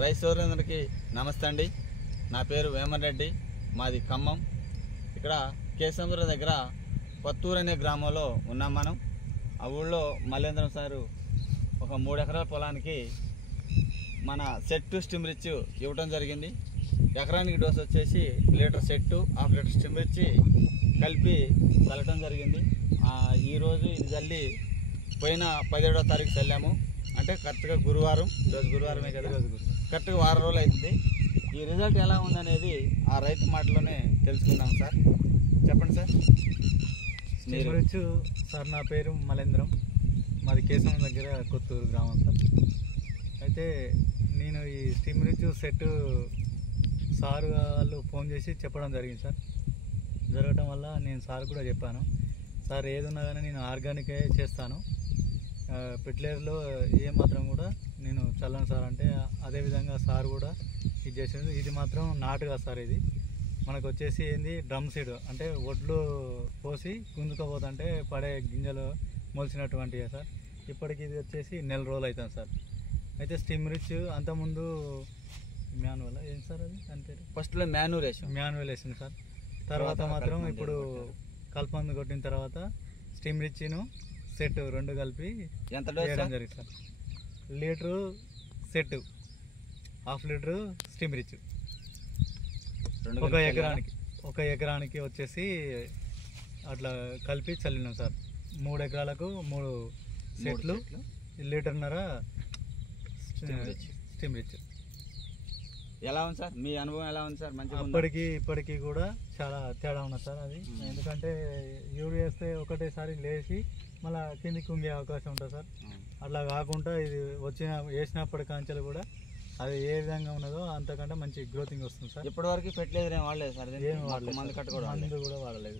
Rice సోదరులందరికీ నమస్తే అండి. నా పేరు వేమన్ రెడ్డి, మాది ఖమ్మం. ఇక్కడ కేసముద్ర దగ్గర కొత్తూరు అనే గ్రామంలో ఉన్నాం మనం. ఆ ఊళ్ళో మల్లేంద్రం సారు ఒక 3 ఎకరాల పొలానికి మన సెట్ స్టిమ్ రిచ్ ఇవ్వడం జరిగింది. ఎకరానికి డోస్ వచ్చేసి లీటర్ సెట్టు, 1/2 లీటర్ స్టిమ్ రిచ్ కలిపి చల్లటం జరిగింది. ఈరోజు ఇది చల్లి పోయిన 17వ తారీఖు చల్లాము. అంటే కరెక్ట్గా గురువారం, ఈరోజు గురువారమే కదా, కరెక్ట్గా 6 రోజులు అవుతుంది. ఈ రిజల్ట్ ఎలా ఉందనేది ఆ రైతు మాటలోనే తెలుసుకుందాం. సార్ చెప్పండి సార్. స్టిమ్ రిచ్ సార్, నా పేరు మలేంద్రం, మాది కేశవం దగ్గర కొత్తూరు గ్రామం సార్. అయితే నేను ఈ స్టిమ్ రిచ్ సెట్ సార్ వాళ్ళు ఫోన్ చేసి చెప్పడం జరిగింది సార్. జరగటం వల్ల నేను సార్ కూడా చెప్పాను, సార్ ఏదున్నా కానీ నేను ఆర్గానికే చేస్తాను, ఫెర్టిలైజర్లో ఏమాత్రం కూడా నేను చల్లను సార్ అంటే, అదేవిధంగా సార్ కూడా ఇది చేసింది. ఇది మాత్రం నాటుగా సార్, ఇది మనకు వచ్చేసి ఏంది డ్రమ్ సీడ్, అంటే వడ్లు పోసి గుంజుకోపోతుంటే పడే గింజలు మొలిచినటువంటివి సార్. ఇప్పటికి ఇది వచ్చేసి 1 నెల రోజులు అవుతుంది సార్. అయితే స్టిమ్ రిచ్ అంతకుముందు మాన్యువల్ ఏంటి సార్, అది దాని పేరు ఫస్ట్లో మాన్యువల్ వేసింది సార్. తర్వాత మాత్రం ఇప్పుడు కల్పందు కొట్టిన తర్వాత స్టిమ్ రిచ్ను సెట్ 2 కలిపి ఎంత చేయడం జరిగింది సార్. లీటరు సెట్, 1/2 లీటరు స్టిమ్ రిచ్. ఒక ఎకరానికి వచ్చేసి అట్లా కలిపి చల్లినాం సార్. 3 ఎకరాలకు 3 సెట్లు, లీటర్న్నర స్టిమ్ రిచ్. ఎలా ఉంది సార్, మీ అనుభవం ఎలా ఉంది సార్? మంచిగా ఇప్పటికీ కూడా చాలా తేడా ఉన్నది సార్. అది ఎందుకంటే యూరియా వేస్తే ఒకటేసారి లేచి మళ్ళీ కిందికి కుంగే అవకాశం ఉంటుంది సార్. అట్లా కాకుండా ఇది వేసినప్పటి కాంచెలు కూడా అది ఏ విధంగా ఉన్నదో అంతకంటే మంచి గ్రోతింగ్ వస్తుంది సార్. ఇప్పటి వరకు ఫెర్టిలైజర్ ఏం వాడలేదు సార్? ఏం వాడలేదు, మందు కూడా వాడలేదు.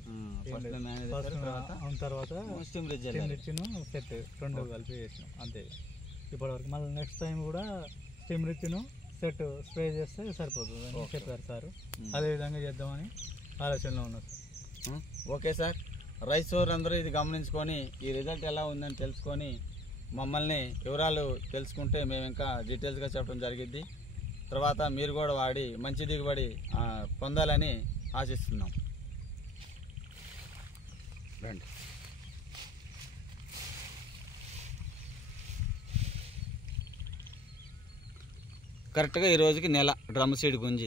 తర్వాత స్టిమ్ రిచ్ను సెట్ 2 కలిపి వేసినాం అంతే. ఇప్పటివరకు మళ్ళీ నెక్స్ట్ టైం కూడా స్టిమ్ రిచ్ను సెట్ స్ప్రే చేస్తే సరిపోతుంది అని చెప్పారు సార్. అదేవిధంగా చేద్దామని ఆలోచనలో ఉన్నారు. ఓకే సార్, రైస్ సోదరులందరూ ఇది గమనించుకొని ఈ రిజల్ట్ ఎలా ఉందని తెలుసుకొని మమ్మల్ని వివరాలు తెలుసుకుంటే మేము ఇంకా డీటెయిల్స్గా చెప్పడం జరిగింది. తర్వాత మీరు కూడా వాడి మంచి దిగుబడి పొందాలని ఆశిస్తున్నాం. రండి. కరెక్ట్గా ఈ రోజుకి 1 నెల డ్రమ్ సీడ్ గుంజి